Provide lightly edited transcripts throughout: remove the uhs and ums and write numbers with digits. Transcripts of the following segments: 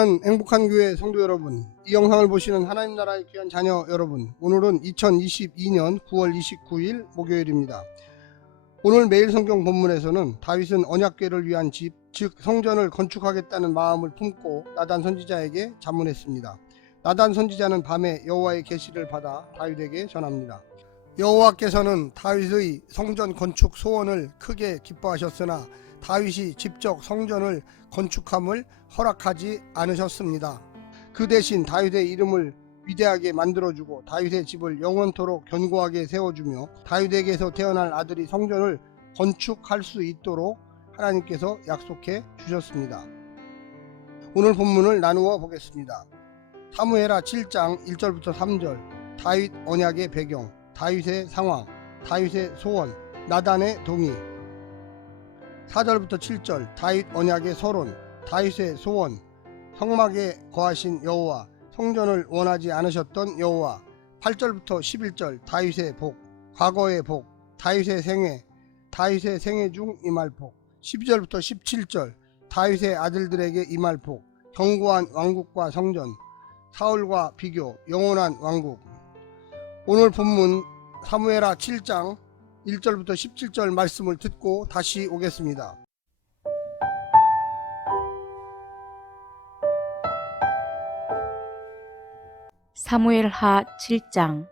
사랑하는 행복한 교회 성도 여러분, 이 영상을 보시는 하나님 나라의 귀한 자녀 여러분, 오늘은 2022년 9월 29일 목요일입니다. 오늘 매일 성경 본문에서는 다윗은 언약궤를 위한 집, 즉 성전을 건축하겠다는 마음을 품고 나단 선지자에게 자문했습니다. 나단 선지자는 밤에 여호와의 계시를 받아 다윗에게 전합니다. 여호와께서는 다윗의 성전 건축 소원을 크게 기뻐하셨으나 다윗이 직접 성전을 건축함을 허락하지 않으셨습니다. 그 대신 다윗의 이름을 위대하게 만들어주고 다윗의 집을 영원토록 견고하게 세워주며 다윗에게서 태어날 아들이 성전을 건축할 수 있도록 하나님께서 약속해 주셨습니다. 오늘 본문을 나누어 보겠습니다. 사무엘하 7장 1절부터 3절, 다윗 언약의 배경, 다윗의 상황, 다윗의 소원, 나단의 동의. 4절부터 7절, 다윗 언약의 서론, 다윗의 소원, 성막에 거하신 여호와, 성전을 원하지 않으셨던 여호와. 8절부터 11절, 다윗의 복, 과거의 복, 다윗의 생애 중 임할 복. 12절부터 17절, 다윗의 아들들에게 임할 복, 견고한 왕국과 성전, 사울과 비교, 영원한 왕국. 오늘 본문 사무엘하 7장 1절부터 17절 말씀을 듣고 다시 오겠습니다. 사무엘하 7장.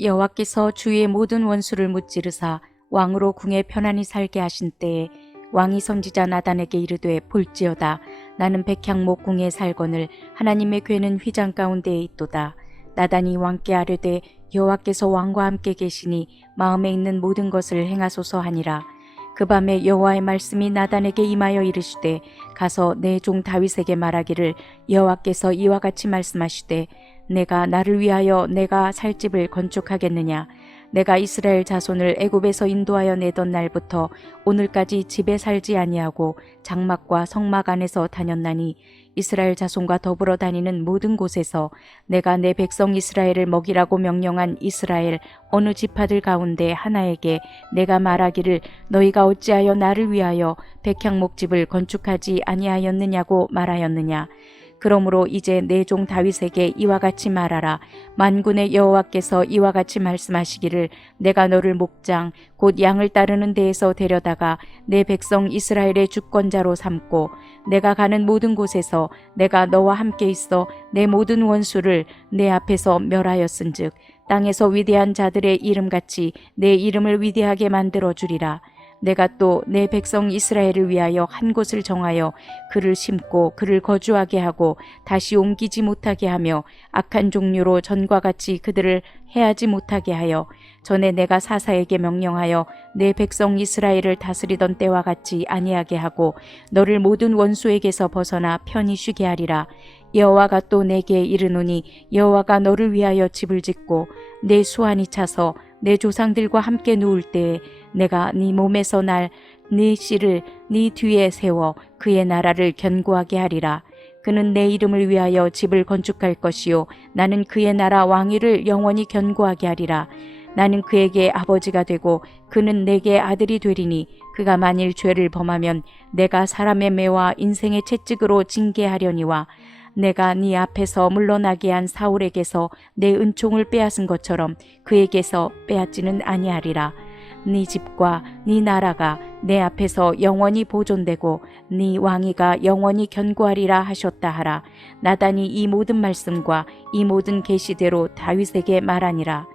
여호와께서 주의 모든 원수를 무찌르사 왕으로 궁에 편안히 살게 하신 때에 왕이 선지자 나단에게 이르되, 볼지어다, 나는 백향목 궁에 살거늘 하나님의 궤는 휘장 가운데에 있도다. 나단이 왕께 아뢰되, 여호와께서 왕과 함께 계시니 마음에 있는 모든 것을 행하소서 하니라. 그 밤에 여호와의 말씀이 나단에게 임하여 이르시되, 가서 내 종 다윗에게 말하기를, 여호와께서 이와 같이 말씀하시되, 내가 나를 위하여 내가 살 집을 건축하겠느냐? 내가 이스라엘 자손을 애굽에서 인도하여 내던 날부터 오늘까지 집에 살지 아니하고 장막과 성막 안에서 다녔나니, 이스라엘 자손과 더불어 다니는 모든 곳에서 내가 내 백성 이스라엘을 먹이라고 명령한 이스라엘 어느 지파들 가운데 하나에게 내가 말하기를, 너희가 어찌하여 나를 위하여 백향목집을 건축하지 아니하였느냐고 말하였느냐? 그러므로 이제 내 종 다윗에게 이와 같이 말하라. 만군의 여호와께서 이와 같이 말씀하시기를, 내가 너를 목장 곧 양을 따르는 데에서 데려다가 내 백성 이스라엘의 주권자로 삼고 내가 가는 모든 곳에서 내가 너와 함께 있어 내 모든 원수를 내 앞에서 멸하였은즉 땅에서 위대한 자들의 이름같이 내 이름을 위대하게 만들어 주리라. 내가 또 내 백성 이스라엘을 위하여 한 곳을 정하여 그를 심고 그를 거주하게 하고 다시 옮기지 못하게 하며 악한 종류로 전과 같이 그들을 해하지 못하게 하여 전에 내가 사사에게 명령하여 내 백성 이스라엘을 다스리던 때와 같이 아니하게 하고 너를 모든 원수에게서 벗어나 편히 쉬게 하리라. 여호와가 또 내게 이르노니, 여호와가 너를 위하여 집을 짓고 내 수완이 차서 내 조상들과 함께 누울 때에 내가 네 몸에서 날 네 씨를 네 뒤에 세워 그의 나라를 견고하게 하리라. 그는 내 이름을 위하여 집을 건축할 것이요 나는 그의 나라 왕위를 영원히 견고하게 하리라. 나는 그에게 아버지가 되고 그는 내게 아들이 되리니, 그가 만일 죄를 범하면 내가 사람의 매와 인생의 채찍으로 징계하려니와 내가 네 앞에서 물러나게 한 사울에게서 내 은총을 빼앗은 것처럼 그에게서 빼앗지는 아니하리라. 네 집과 네 나라가 내 앞에서 영원히 보존되고 네 왕위가 영원히 견고하리라 하셨다 하라. 나단이 이 모든 말씀과 이 모든 계시대로 다윗에게 말하니라.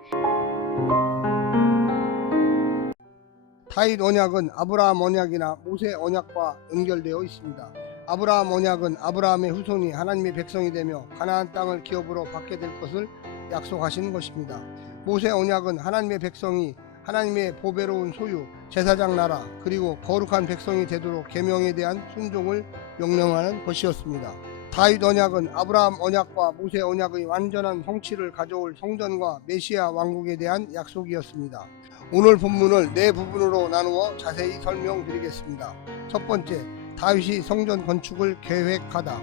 다윗 언약은 아브라함 언약이나 모세 언약과 연결되어 있습니다. 아브라함 언약은 아브라함의 후손이 하나님의 백성이 되며 가나안 땅을 기업으로 받게 될 것을 약속하신 것입니다. 모세 언약은 하나님의 백성이 하나님의 보배로운 소유, 제사장 나라, 그리고 거룩한 백성이 되도록 계명에 대한 순종을 명령하는 것이었습니다. 다윗 언약은 아브라함 언약과 모세 언약의 완전한 성취를 가져올 성전과 메시아 왕국에 대한 약속이었습니다. 오늘 본문을 네 부분으로 나누어 자세히 설명드리겠습니다. 첫 번째, 다윗이 성전 건축을 계획하다.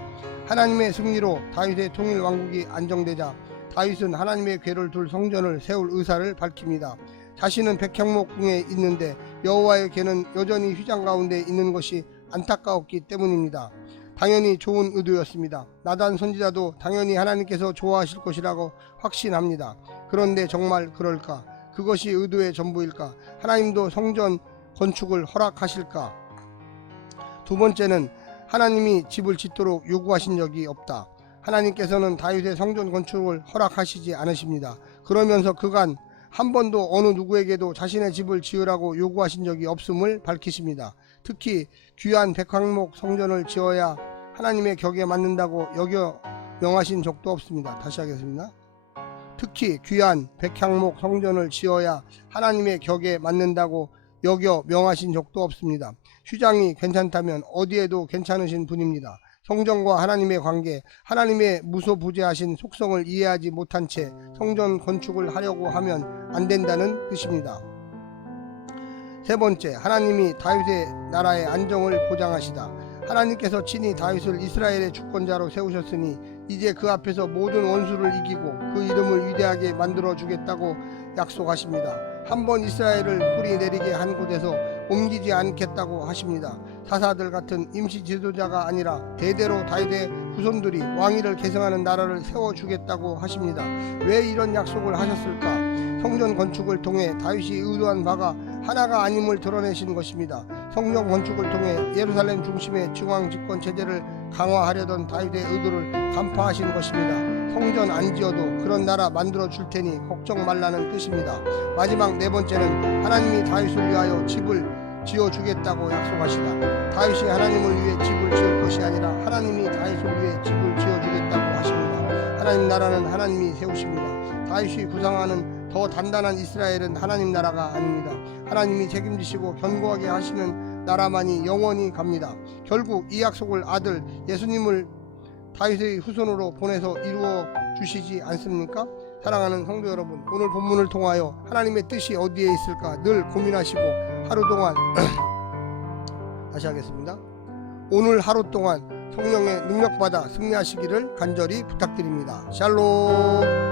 하나님의 승리로 다윗의 통일 왕국이 안정되자 다윗은 하나님의 궤를 둘 성전을 세울 의사를 밝힙니다. 자신은 백향목 궁에 있는데 여호와의 궤는 여전히 휘장 가운데 있는 것이 안타까웠기 때문입니다. 당연히 좋은 의도였습니다. 나단 선지자도 당연히 하나님께서 좋아하실 것이라고 확신합니다. 그런데 정말 그럴까? 그것이 의도의 전부일까? 하나님도 성전 건축을 허락하실까? 두 번째는 하나님이 집을 짓도록 요구하신 적이 없다. 하나님께서는 다윗의 성전 건축을 허락하시지 않으십니다. 그러면서 그간 한 번도 어느 누구에게도 자신의 집을 지으라고 요구하신 적이 없음을 밝히십니다. 특히 귀한 백항목 성전을 지어야 하나님의 격에 맞는다고 여겨 명하신 적도 없습니다. 다시 하겠습니다. 특히 귀한 백향목 성전을 지어야 하나님의 격에 맞는다고 여겨 명하신 적도 없습니다. 휴장이 괜찮다면 어디에도 괜찮으신 분입니다. 성전과 하나님의 관계, 하나님의 무소부재하신 속성을 이해하지 못한 채 성전 건축을 하려고 하면 안 된다는 뜻입니다. 세 번째, 하나님이 다윗의 나라의 안정을 보장하시다. 하나님께서 친히 다윗을 이스라엘의 주권자로 세우셨으니 이제 그 앞에서 모든 원수를 이기고 그 이름을 위대하게 만들어 주겠다고 약속하십니다. 한번 이스라엘을 뿌리 내리게 한 곳에서 옮기지 않겠다고 하십니다. 사사들 같은 임시 지도자가 아니라 대대로 다윗의 후손들이 왕위를 계승하는 나라를 세워주겠다고 하십니다. 왜 이런 약속을 하셨을까? 성전 건축을 통해 다윗이 의도한 바가 하나가 아님을 드러내신 것입니다. 성전 건축을 통해 예루살렘 중심의 중앙집권 체제를 강화하려던 다윗의 의도를 간파하신 것입니다. 성전 안 지어도 그런 나라 만들어 줄 테니 걱정 말라는 뜻입니다. 마지막 네 번째는 하나님이 다윗을 위하여 집을 지어주겠다고 약속하시다. 다윗이 하나님을 위해 집을 지을 것이 아니라 하나님이 다윗을 위해 집을 지어주겠다고 하십니다. 하나님 나라는 하나님이 세우십니다. 다윗이 구상하는 더 단단한 이스라엘은 하나님 나라가 아닙니다. 하나님이 책임지시고 견고하게 하시는 나라만이 영원히 갑니다. 결국 이 약속을 아들 예수님을 다윗의 후손으로 보내서 이루어 주시지 않습니까? 사랑하는 성도 여러분, 오늘 본문을 통하여 하나님의 뜻이 어디에 있을까 늘 고민하시고 하루 동안 다시 하겠습니다. 오늘 하루 동안 성령의 능력받아 승리하시기를 간절히 부탁드립니다. 샬롬.